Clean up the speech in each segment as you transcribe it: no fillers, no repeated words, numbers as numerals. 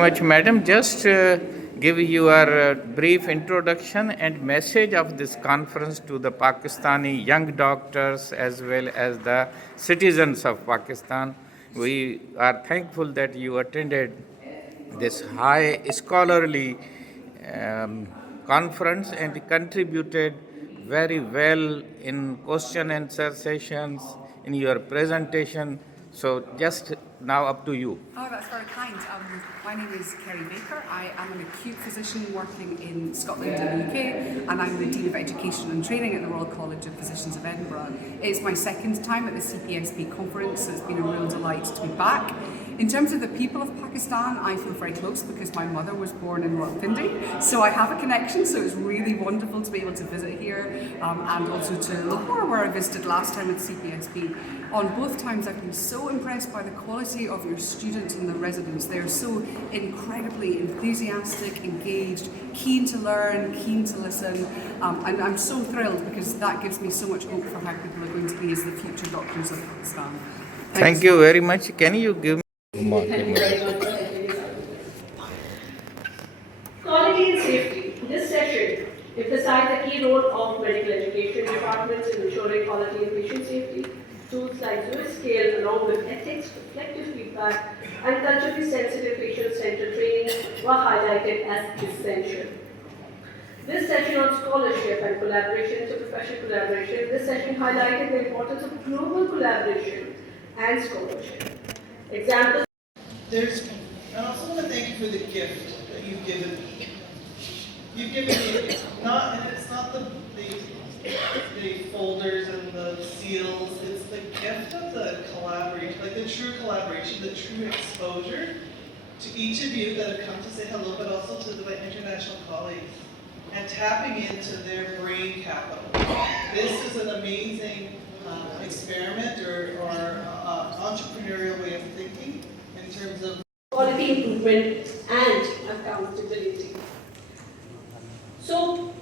Much, madam. Just give your brief introduction and message of this conference to the Pakistani young doctors as well as the citizens of Pakistan. We are thankful that you attended this high scholarly um, conference and contributed very well in question answer sessions in your presentation. So just now up to you. Oh, that's very kind. My name is Kerry Baker. I am an acute physician working in Scotland and the UK, and I'm the Dean of Education and Training at the Royal College of Physicians of Edinburgh. It's my second time at the cpsp conference, so it's been a real delight to be back. In terms of the people of Pakistan, I feel very close because my mother was born in Rawalpindi, so I have a connection, so it's really wonderful to be able to visit here, and also to Lahore, where I visited last time at cpsp. On both times I've been so impressed by the quality of your students and the residents. They're so incredibly enthusiastic, engaged, keen to learn, keen to listen, and I'm so thrilled because that gives me so much hope for how people are going to be as the future doctors of Pakistan. Thank you very much. Can you give more? Thank you very much. Quality and safety. This session emphasized the key role of medical education departments in ensuring quality and patient safety. Tools like Lewis scale, along with ethics, reflective feedback, and culturally sensitive patient-centered training were highlighted as essential. This session on scholarship and collaboration, interprofessional collaboration, this session highlighted the importance of global collaboration and scholarship. Examples. I also want to thank you for the gift that you've given me. You've given me it's not the folders and the seals, it's the gift of the collaboration, like the true collaboration, the true exposure to each of you that have come to say hello, but also to my international colleagues, and tapping into their brain capital. This is an amazing experiment or entrepreneurial way of thinking in terms of quality improvement and accountability. So,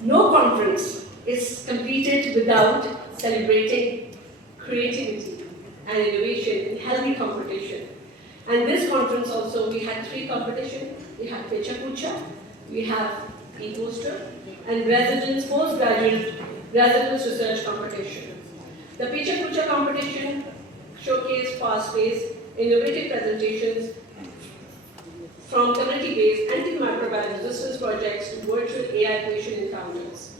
no conference is completed without celebrating creativity and innovation in healthy competition. And this conference also, we had 3 competitions. We had Pecha Pucha, we have e-poster, and residence, postgraduate residence research competition. The Pecha Pucha competition showcased fast-paced, innovative presentations from community-based antimicrobial resistance projects to virtual AI patient encounters.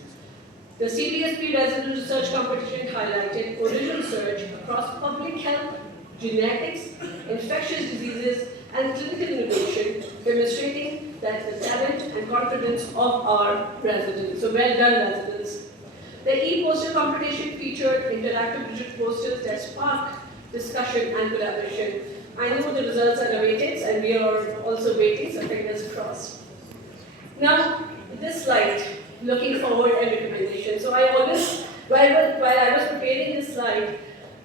The cpsp resident research competition highlighted original research across public health, genetics, infectious diseases, and clinical innovation, demonstrating that the talent and confidence of our residents. So well done, residents. The e-poster competition featured interactive digital posters that sparked discussion and collaboration. I know the results are awaited, and we are also waiting, so fingers crossed. Now, this slide, looking forward and recommendation. So I always, while I was preparing this slide,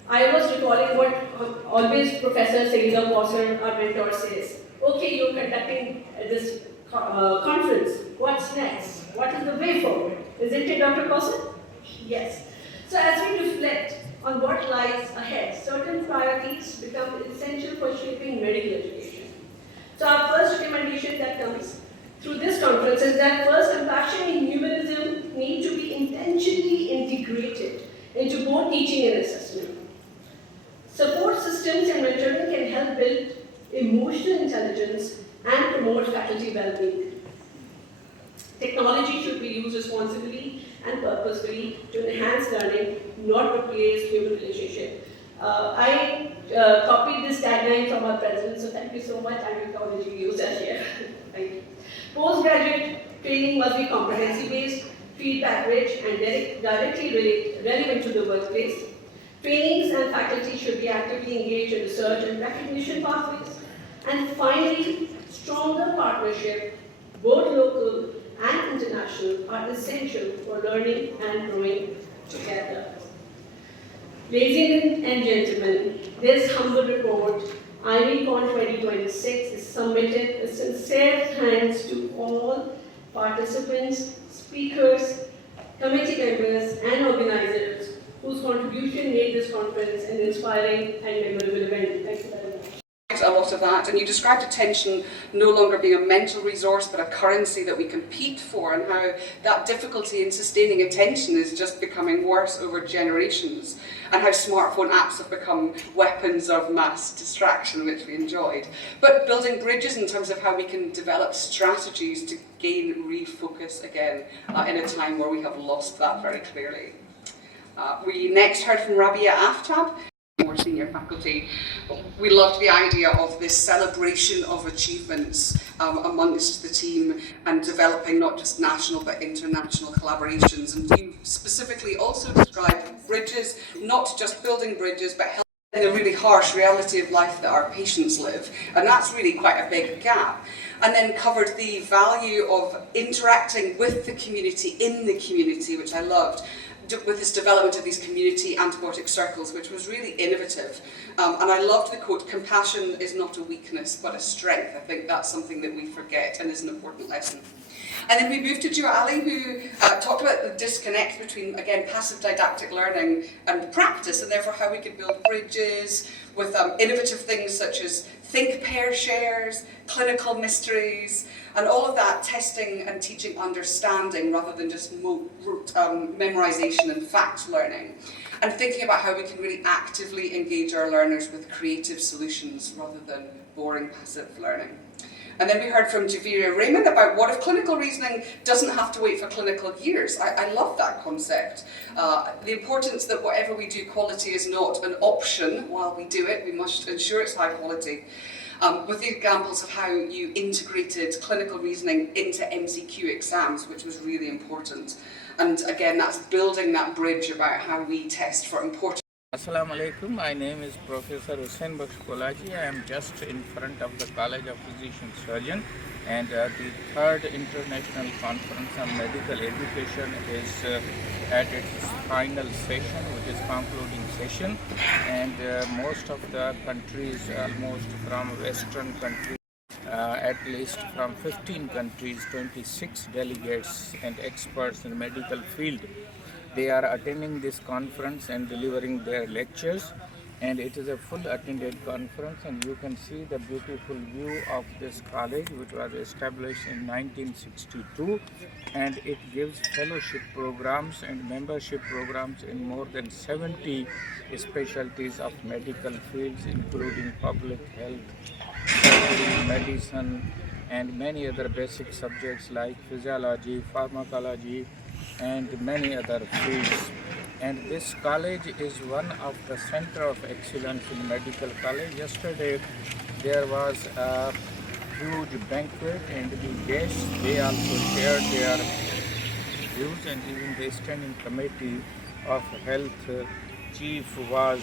I was recalling what always Professor Saeeda Kausar, our mentor, says. Okay, you're conducting this conference. What's next? What is the way forward? Isn't it, Dr. Kausar? Yes. So as we reflect on what lies ahead, certain priorities become essential for shaping medical education. So our first recommendation that comes through this conference is that first, compassion and humanism need to be intentionally integrated into both teaching and assessment. Support systems and mentoring can help build emotional intelligence and promote faculty well-being. Technology should be used responsibly and purposefully to enhance learning, not replace human relationship. I copied this tagline from our president, so thank you so much. I will probably use that here. Thank you. Postgraduate training must be competency-based, feedback-rich, and directly relevant to the workplace. Trainings and faculty should be actively engaged in research and recognition pathways. And finally, stronger partnership, both local and international, are essential for learning and growing together. Ladies and gentlemen, this humble report, IVCon 2026, is submitted with sincere thanks to all participants, speakers, committee members, and organizers whose contribution made this conference an inspiring and memorable event. Thank you very much. a lot of that, and you described attention no longer being a mental resource but a currency that we compete for, and how that difficulty in sustaining attention is just becoming worse over generations, and how smartphone apps have become weapons of mass distraction, which we enjoyed. But building bridges in terms of how we can develop strategies to gain refocus again in a time where we have lost that very clearly. We next heard from Rabia Aftab, more senior faculty. We loved the idea of this celebration of achievements amongst the team, and developing not just national but international collaborations. And you specifically also described bridges, not just building bridges, but helping the really harsh reality of life that our patients live. And that's really quite a big gap. And then covered the value of interacting with the community, in the community, which I loved, with this development of these community antibiotic circles, which was really innovative. And I loved the quote, "Compassion is not a weakness, but a strength." I think that's something that we forget and is an important lesson. And then we moved to Joe Ali, who talked about the disconnect between, again, passive didactic learning and practice, and therefore how we could build bridges with innovative things such as think pair shares, clinical mysteries, and all of that testing and teaching understanding rather than just memorization and fact learning. And thinking about how we can really actively engage our learners with creative solutions rather than boring passive learning. And then we heard from Javiria Raymond about what if clinical reasoning doesn't have to wait for clinical years. I love that concept. The importance that whatever we do, quality is not an option while we do it. We must ensure it's high quality. With the examples of how you integrated clinical reasoning into MCQ exams, which was really important. And again, that's building that bridge about how we test for important. Assalamu alaikum. My name is Professor Hussain Bakhsh Kolaji. I am just in front of the College of Physician Surgeon, and the third International Conference on Medical Education is at its final session, which is concluding session, and most of the countries, almost from Western countries, at least from 15 countries, 26 delegates and experts in medical field. They are attending this conference and delivering their lectures, and it is a full attended conference, and you can see the beautiful view of this college, which was established in 1962, and it gives fellowship programs and membership programs in more than 70 specialties of medical fields, including public health, surgery, medicine, and many other basic subjects like physiology, pharmacology, and many other fields. And this college is one of the center of excellence in medical college. Yesterday there was a huge banquet, and the guests, they also shared their views, and even the standing committee of health chief was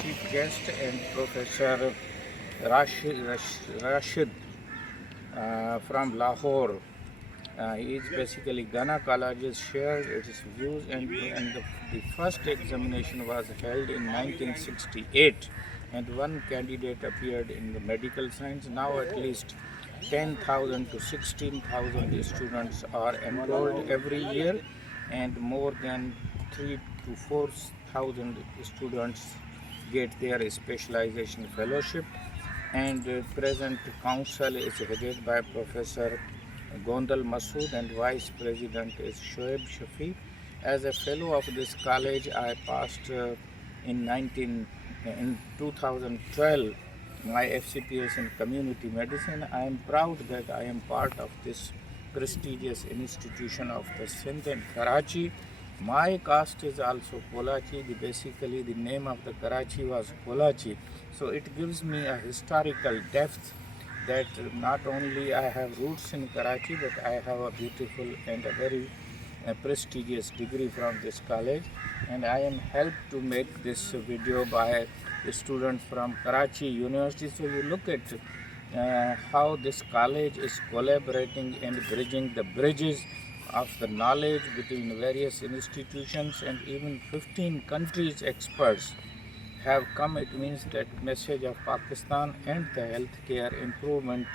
chief guest, and Professor Rashid from Lahore. He is basically gynecologist, shared its views, and the first examination was held in 1968, and one candidate appeared in the medical science. Now at least 10,000 to 16,000 students are enrolled every year, and more than 3 to 4,000 students get their specialization fellowship. And present council is headed by Professor Gondal Masood, and Vice President is Shoaib Shafi. As a fellow of this college, I passed in 2012 my FCPS in community medicine. I am proud that I am part of this prestigious institution of the Sindh in Karachi. My caste is also Kolachi. Basically, the name of the Karachi was Kolachi. So it gives me a historical depth that not only I have roots in Karachi, but I have a beautiful and a very prestigious degree from this college, and I am helped to make this video by the students from Karachi University. So you look at how this college is collaborating and bridging the bridges of the knowledge between various institutions, and even 15 countries experts have come. It means that message of Pakistan and the healthcare improvement,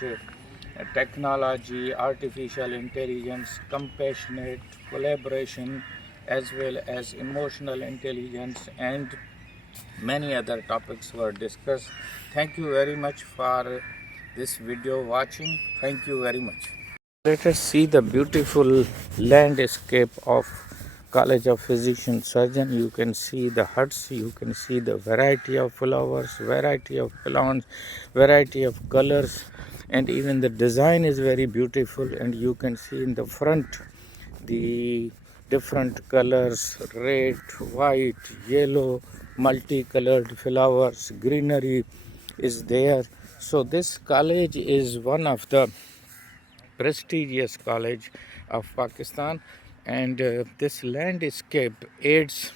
technology, artificial intelligence, compassionate collaboration, as well as emotional intelligence and Many other topics were discussed. Thank you very much for this video watching. Thank you very much. Let us see the beautiful landscape of College of Physician Surgeon. You can see the huts, you can see the variety of flowers, variety of plants, variety of colors, and even the design is very beautiful. And you can see in the front the different colors, red, white, yellow, multicolored flowers, greenery is there. So this college is one of the prestigious college of Pakistan, and this landscape aids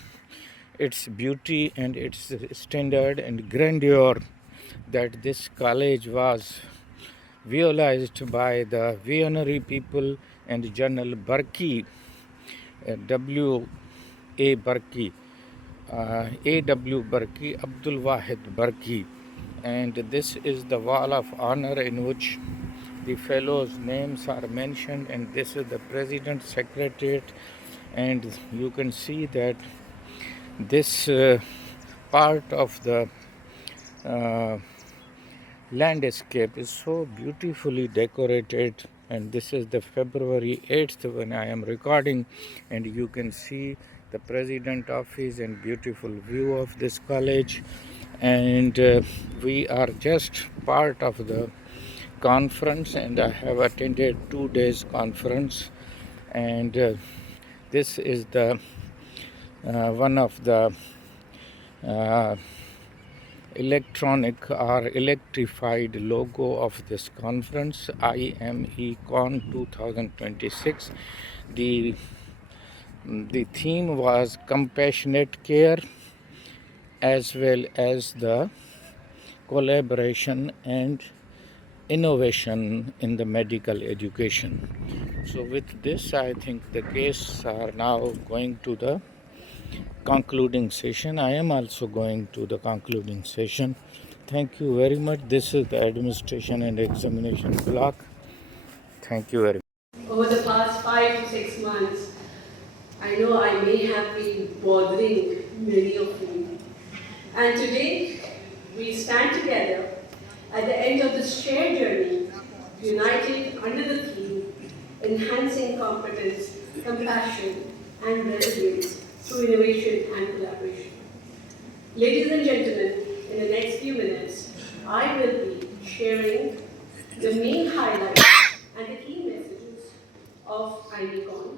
its beauty and its standard and grandeur, that this college was visualized by the visionary people and General Barki, W.A. Barki, A.W. Barki, Abdul Wahid Barki, and this is the wall of honor in which the fellows' names are mentioned, and this is the president's secretariat, and you can see that this part of the uh, landscape is so beautifully decorated. And this is the February 8th when I am recording, and you can see the president office and beautiful view of this college. And we are just part of the conference, and I have attended 2 days conference. And this is the one of the uh, electronic or electrified logo of this conference, IMECon 2026. The the theme was compassionate care as well as the collaboration and innovation in the medical education. So with this, I think the guests are now going to the concluding session. I am also going to the concluding session. Thank you very much. This is the administration and examination block. Thank you very much. Over the past 5 to 6 months, I know I may have been bothering many of you. And today, we stand together at the end of this shared journey, united under the theme, enhancing competence, compassion, and resilience through innovation and collaboration. Ladies and gentlemen, in the next few minutes, I will be sharing the main highlights and the key messages of IMECon,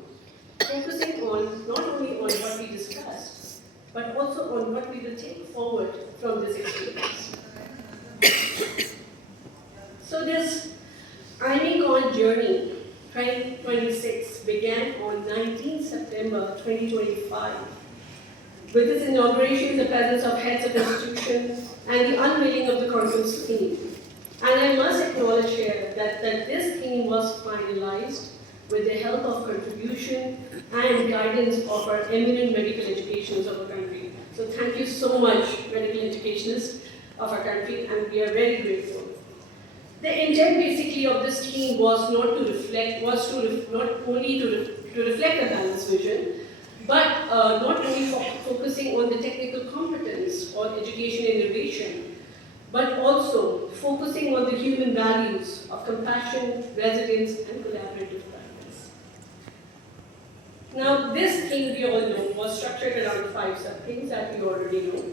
focusing on not only on what we discussed, but also on what we will take forward from this experience. So this IMECon journey 2026 began on 19 September 2025 with its inauguration in the presence of heads of institutions and the unveiling of the conference theme. And I must acknowledge here that this theme was finalized with the help of contribution and guidance of our eminent medical educationists of our country. So thank you so much, medical educationists of our country, and we are very grateful. The intent basically of this theme was not only to reflect a balanced vision, but not only focusing on the technical competence or education innovation, but also focusing on the human values of compassion, resilience, and collaborative practice. Now, this theme, we all know, was structured around 5 sub-themes that we already know.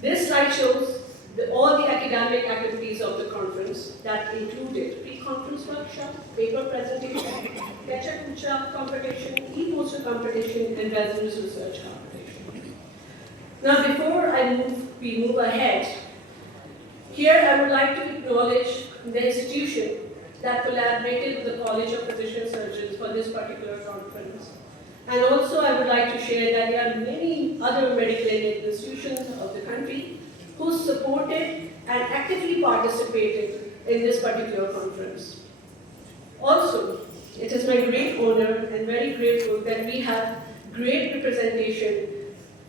This slide shows all the academic activities of the conference that included pre-conference workshop, paper presentation, Kecha-Kucha competition, e-poster competition, and residence research competition. Now, before we move ahead, here I would like to acknowledge the institution that collaborated with the College of Physician Surgeons for this particular conference. And also I would like to share that there are many other medical institutions of the country who supported and actively participated in this particular conference. Also, it is my great honor and very grateful that we have great representation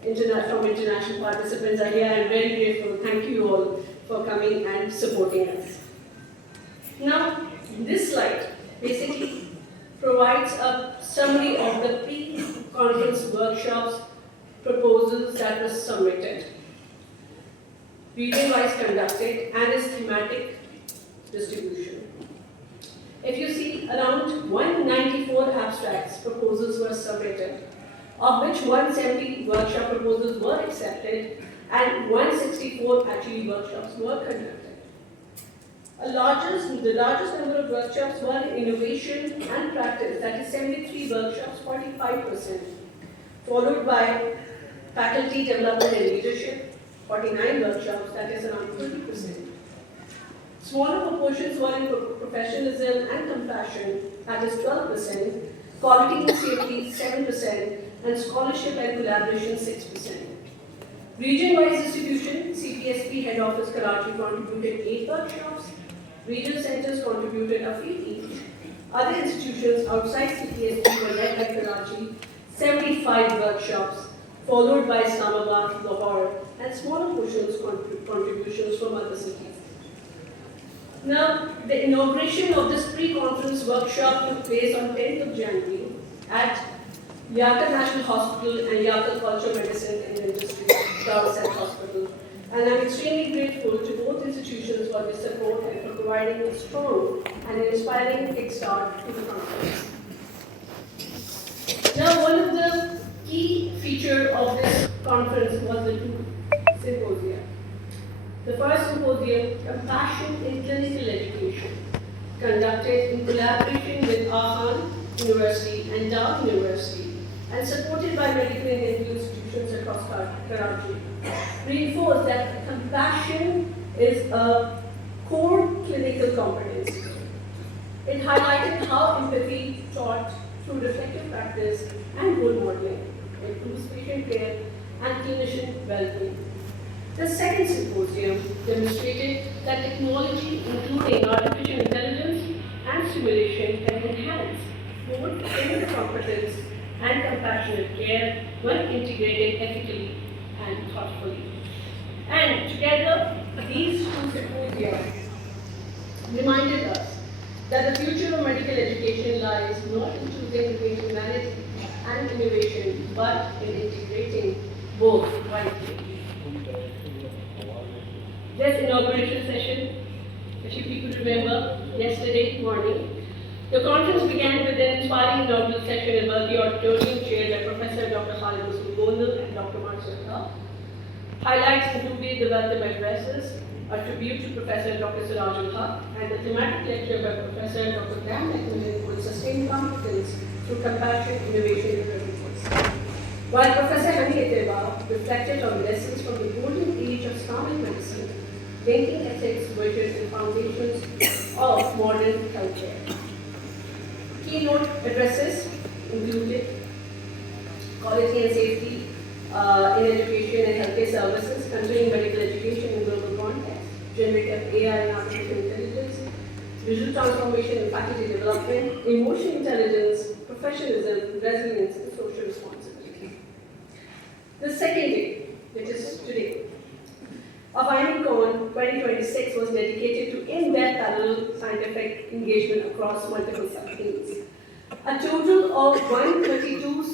from international participants are here. I am very grateful. Thank you all for coming and supporting us. Now, this slide basically provides a summary of the pre-conference workshops proposals that were submitted. region-wise conducted, and its thematic distribution. If you see, around 194 abstracts proposals were submitted, of which 170 workshop proposals were accepted and 164 actually workshops were conducted. The largest number of workshops were in innovation and practice, that is 73 workshops, 45%, followed by faculty development and leadership, 49 workshops, that is around 30%. Smaller proportions were in professionalism and compassion, that is 12%, quality and safety 7%, and scholarship and collaboration 6%. Region-wise distribution, CPSP head office Karachi contributed 8 workshops, regional centers contributed a few each. Other institutions outside CPSP were led by Karachi, 75 workshops, followed by Islamabad, Lahore, and smaller portions contributions from other cities. Now, the inauguration of this pre-conference workshop took place on 10th of January at Yakat National Hospital and Yakat Culture Medicine and Industry, Darussalam Hospital. And I'm extremely grateful to both institutions for their support and for providing a strong and inspiring kickstart to the conference. Now, one of the key features of this conference was the 2 symposia. The first symposium, Compassion in Clinical Education, conducted in collaboration with Ahan University and Dow University, and supported by medical and institutions across Karachi, reinforced that compassion is a core clinical competence. It highlighted how empathy taught through reflective practice and role modeling improves patient care and clinician well-being. The second symposium demonstrated that technology, including artificial intelligence and simulation, can enhance both clinical competence and compassionate care when integrated ethically and thoughtfully. And together, these 2 symposia reminded us that the future of medical education lies not in choosing between humanity and innovation, but in integrating both wisely. This inauguration session, if you people remember, yesterday morning, the conference began with an inspiring inaugural session in the auditorium chaired by Professor Dr. Khalid Gondal and Dr. Mansur Khan. Highlights included the welcome addresses, a tribute to Professor Dr. Siraj al-Haq, and a thematic lecture by Professor Dr. Graham McMillan on sustained competence through compassion, innovation, and purpose. While Professor Hamid Etibar reflected on lessons from the golden age of Islamic medicine, linking ethics, virtues, and foundations of modern healthcare. Keynote addresses included quality and safety in education and healthcare services, considering medical education in global context, generative AI and artificial intelligence, digital transformation and faculty development, emotional intelligence, professionalism, resilience, and social responsibility. The second day, which is today, of IMCON 2026 was dedicated to in-depth parallel scientific engagement across multiple subthemes. A total of 132